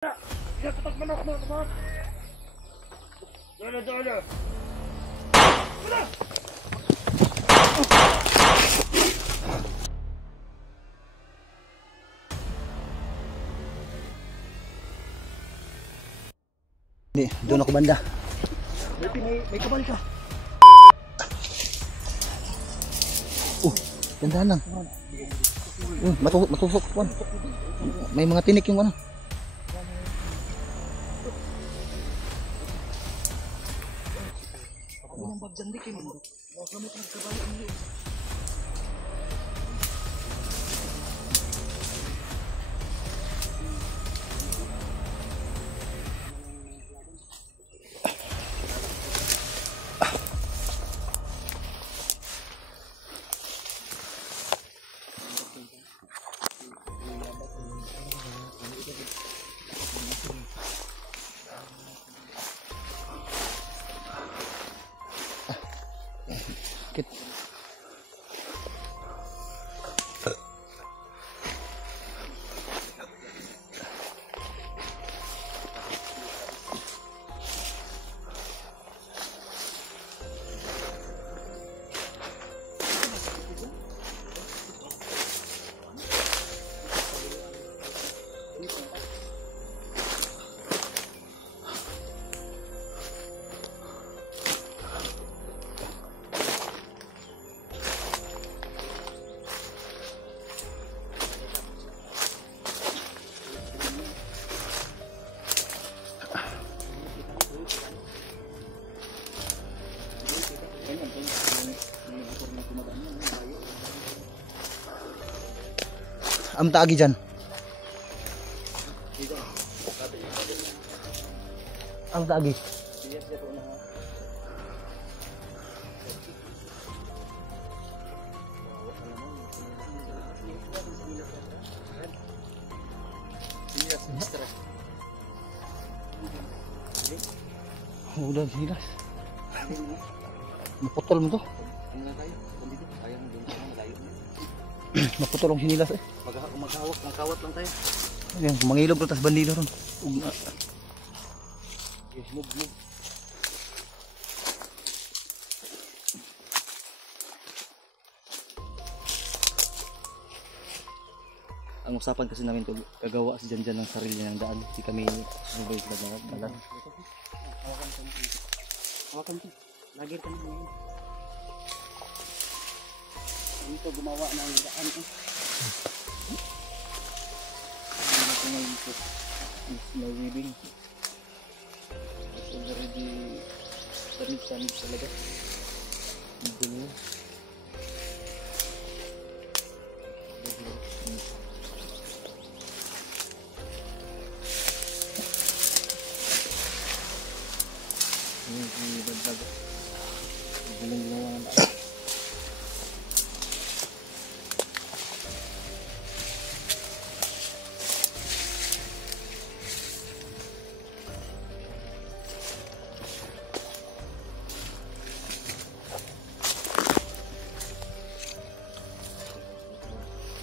Ya cepat mana teman-teman. Dale. Mana? Hindi, doon ako banda. May kabal ka. Gandahan lang. Matusok. May mga tinik yung ano. Ang taagi dyan. Ang taagi. Udah hilas. Naputol mo to. Naputol ang sinilas eh. Magkawat lang tayo. Ayan, mangilog ro tas bandido ron. Ugna. Yes, move. Ang usapan kasi namin to, gagawa si Jan ng sarili ng daan. Hindi kami susunod sa dalan. Hawakan to. Lagir ka naman. Dito gumawa ng daan ko. May weaving. It's already sanib talaga. Dito niya. Ini bagdag. Bilang ginawa ng daan.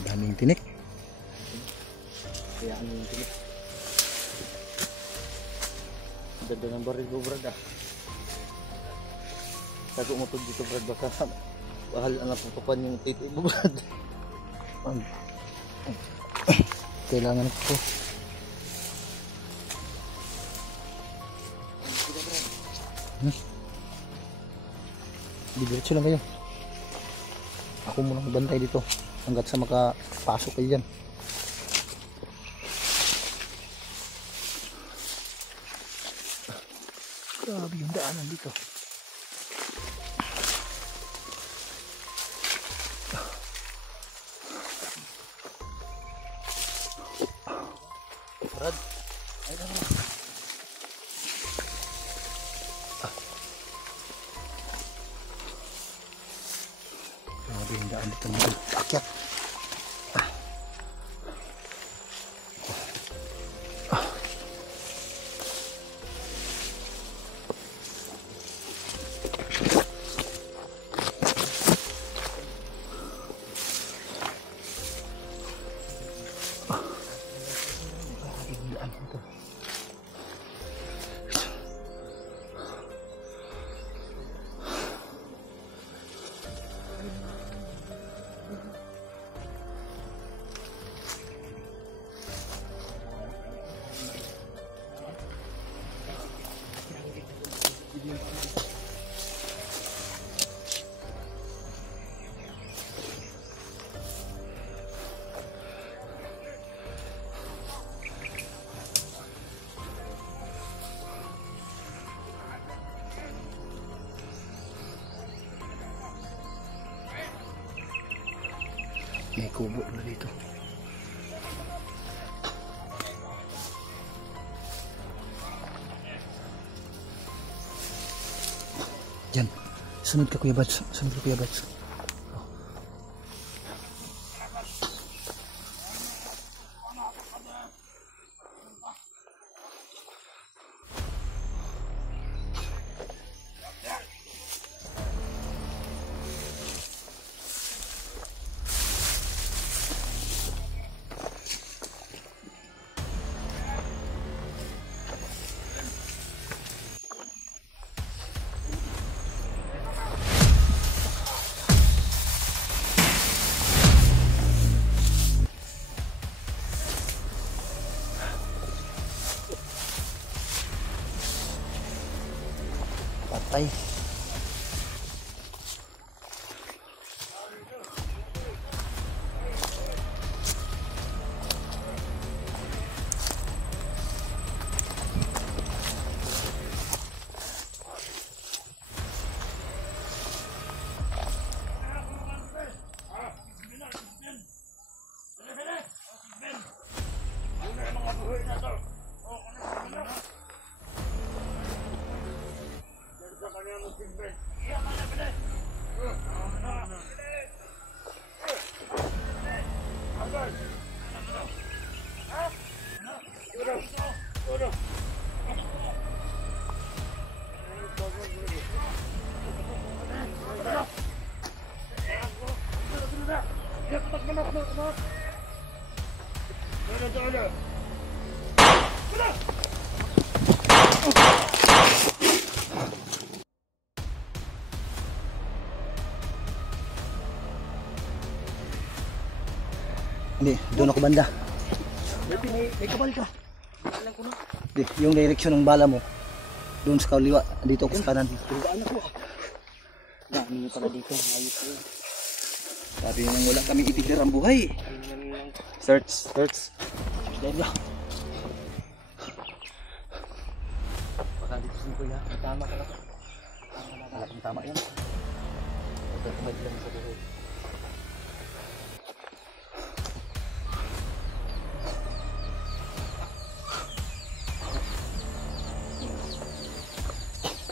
Daming tinik. Kaya ano yung tinik? Ganda ng baril ko, Brad. Tago mo to dito, Brad. Baka bahal ang naputupan yung titi mo, Brad. Kailangan ko. Diretso lang kayo. Ako muna bantay dito hanggat sa makapasok kayo dyan. Grabe yung daanan dito. Brad, ay naman. Grabe yung daan dito. Akyat. Grabe yung daan dito. May kubo na dito. Diyan. Sunod ka Kuya Bats. Sunod ka Kuya Bats. Patay. Hindi, doon ako banda. May kabal ka. Alam ko na. Hindi, yung direksyon ng bala mo. Doon sa kaliwa, dito ako sa kanan. Tugaan ako. Dami nyo pala dito. Ayos ko. Sabi nang wala kami itiglar ang buhay. Search. Dahil lang. Baka dito sa kuya. Tama ka lang. Tama yan. Ito kumad lang sa buhay.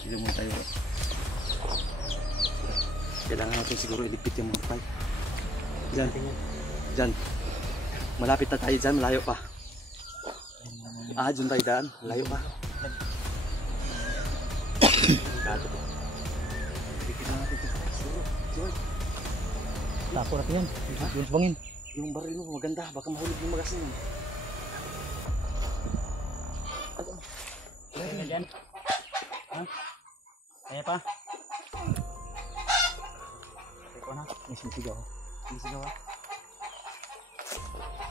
Dito muna tayo. Kailangan natin siguro iligpit yung mga pipe. Diyan. Malapit na tayo dyan, malayo pa. Dyan tayo daan, malayo pa. Tapo natin yan. Yung bangin. Yung baril mo maganda, baka mahulog yung magasin. Diyan. Ha? Kaya pa? Teko na. May sisigaw. Sisigaw ha?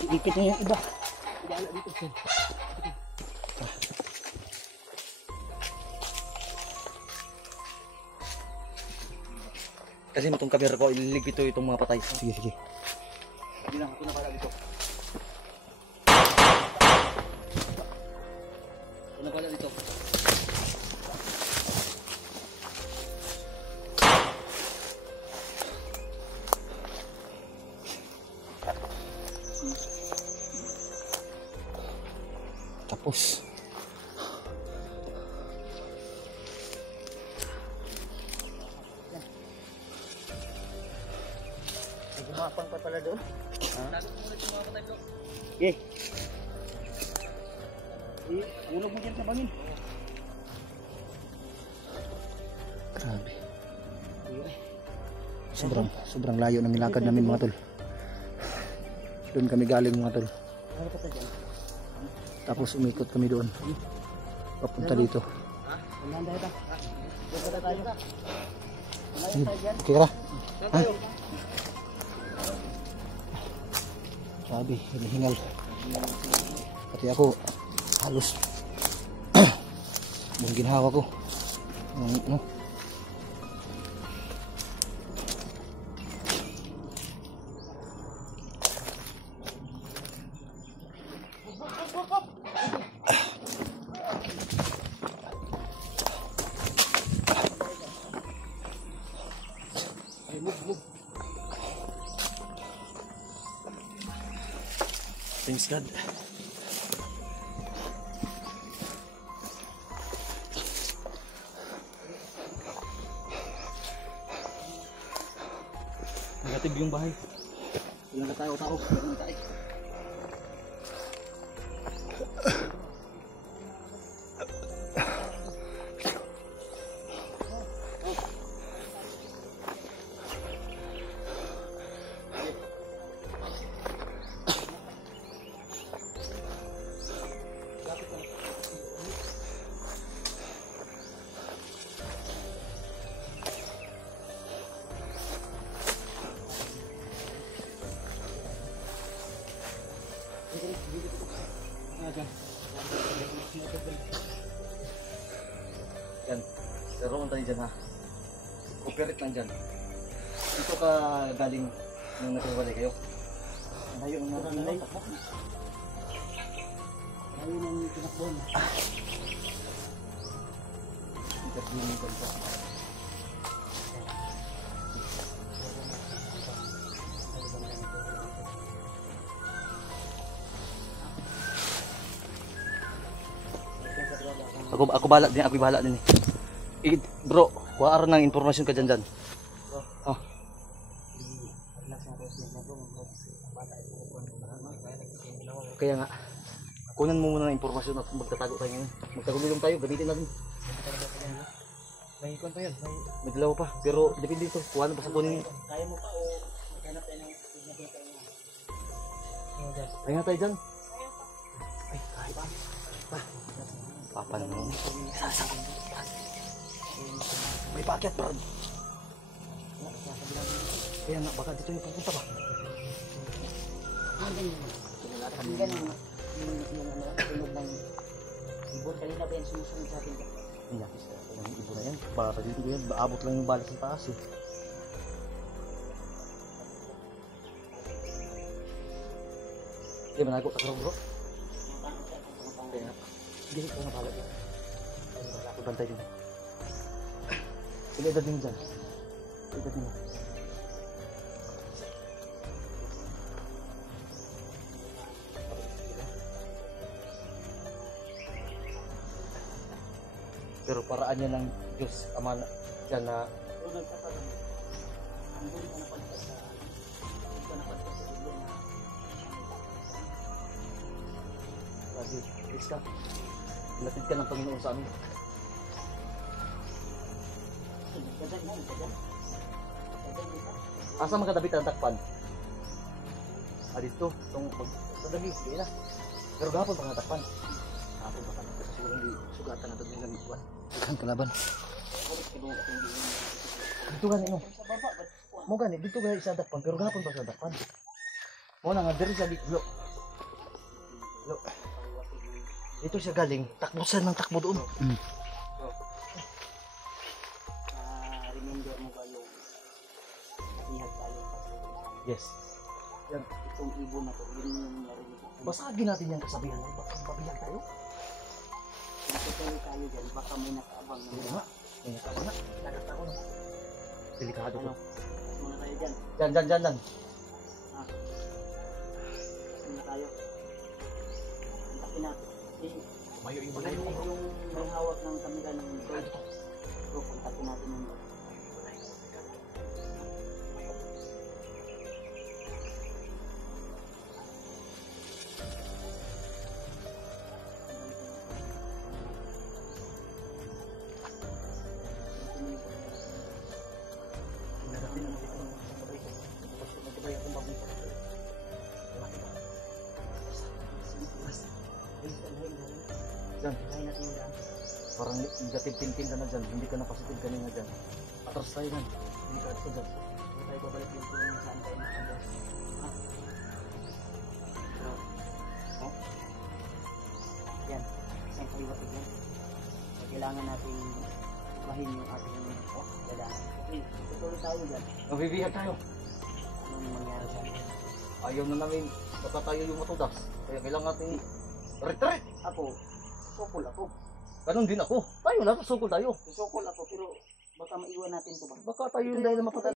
Ikit niya yung iba. Ibaala dito. Kasi mo itong kamera ko, ililigpit itong mga patay. Sige. Hindi lang, ako na pala dito. Ako na pala dito. Tapos gumapang pa pala doon. Tago mo rin yung mga patay doon. Okay. Ulog mo dyan sa bangin. Grabe. Sobrang layo ng nilakad namin mga tol. Doon kami galing mga tol. Tapos umikot kami doon. Papunta dito. Kira. Ha? Sabi, hinihingal. Pati ako halos buong ginhawa ko. Ano? Praise God. Negative yung bahay. Wala na tao-tao. Wala na tayo. Yan, roon tayo dyan ha. Cooperate lang dyan. Dito ka galing nung nagkawalay kayo. Layo ang nakalay. Layo ng tinakbon. Interview mo ko ito. Ako bahala din eh. Bro, kuha ng impormasyon ka dyan. Oh. Kaya nga, kunan mo muna ng impormasyon at magtatago tayo ngayon. Magtagulong tayo, gamitin natin. May ikon pa yun. May dalawa pa, pero depende ito. Kuha na pa sa kunin. Kaya mo pa o maghanap tayo ng signature tayo na. Kaya tayo dyan. Ay, kahit pa. Papan mo. May paket, bro. Kaya nga, baka dito yung pupunta ba? Pakinggan yung tulog ng ibon. Kanina ba yung sumusunod sa atin? Hindi, yung ibo na yan. Baka dito yan, abot lang yung balas ng taas eh. Kaya manago, takarong bro. Kaya nga. Hindi ko nga pala. Ako bantay din. Sige, edad din dyan. Edad din. Pero paraan niya ng Diyos Ama dyan na lagi, please ka. Latid ka ng Panginoon sa amin. Asa magkadabit ang takpan? Dito, itong magkadabit, hindi na. Pero gahapon pa nga takpan. Gahapon pa nga. Siguro hindi sugatan natin yung nagikuan. Saan kalaban? Dito gani no. Mo gani, dito gani sa takpan, pero gahapon pa sa takpan. Mo na nga, diri sa dito. Dito siya galing, takbusan ng takbo doon. Remember mo ba yung ingat tayo? Yes. Yan, itong ibon na to, yun yung narinig ko. Basagin natin yung kasabihan mo, baka mabilang tayo. Nakatuloy tayo dyan, baka may nakaabang na Hindi nga, may nakaba na. Nagat ako no. Delikado ko. Muna tayo dyan. Dyan. Muna tayo. Antakin natin. Tumayo yung Maganda yung may hawak ng kamera ng drone. So, kontakin natin yung dyan. Kaya natin yung daan. Parang negative thinking ka na dyan, hindi ka na positive kanina dyan. Atras tayo dyan, hindi ka atras dyan. Hindi tayo babalik yung kung saan tayo nakabos. Ha? Oh. Yan. Isang kaliwat yan. Kailangan natin ibahin yung ating dadaan. Okay, tutuloy tayo dyan. Mabibihag tayo. Anong mangyari sa atin? Ayaw na namin matatayo yung matudas. Kaya kailangan natin retreat. Ako, sukol ako. Ganon din ako. Tayo na, sukol tayo. Sukol ako pero baka maiwan natin to ba? Baka tayo yung dahil na mapatay.